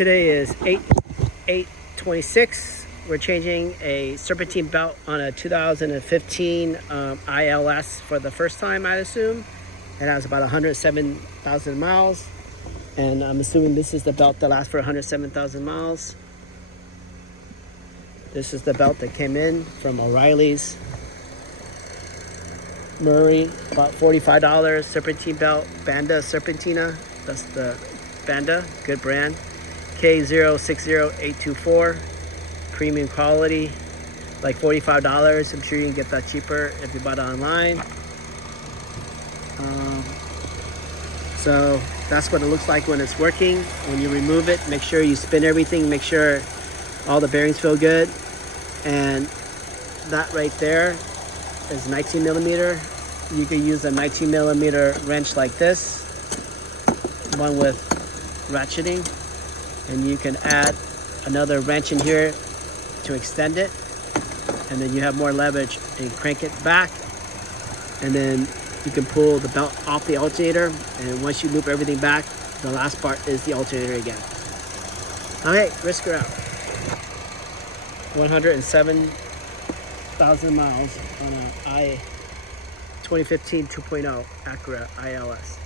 Today is 8/8/26. We're changing a serpentine belt on a 2015 ILS for the first time, I assume. It has about 107,000 miles. And I'm assuming this is the belt that lasts for 107,000 miles. This is the belt that came in from O'Reilly's. Murray, about $45. Serpentine belt, Banda Serpentina. That's the Banda, good brand. K060824, premium quality, like $45. I'm sure you can get that cheaper if you bought it online. So that's what it looks like when it's working. When you remove it, make sure you spin everything, make sure all the bearings feel good. And that right there is 19 millimeter. You can use a 19 millimeter wrench like this, one with ratcheting, and you can add another wrench in here to extend it, and then you have more leverage and crank it back, and then you can pull the belt off the alternator, and once you loop everything back, the last part is the alternator again. Okay, risk her out. 107,000 miles on a 2015 2.0 Acura ILX.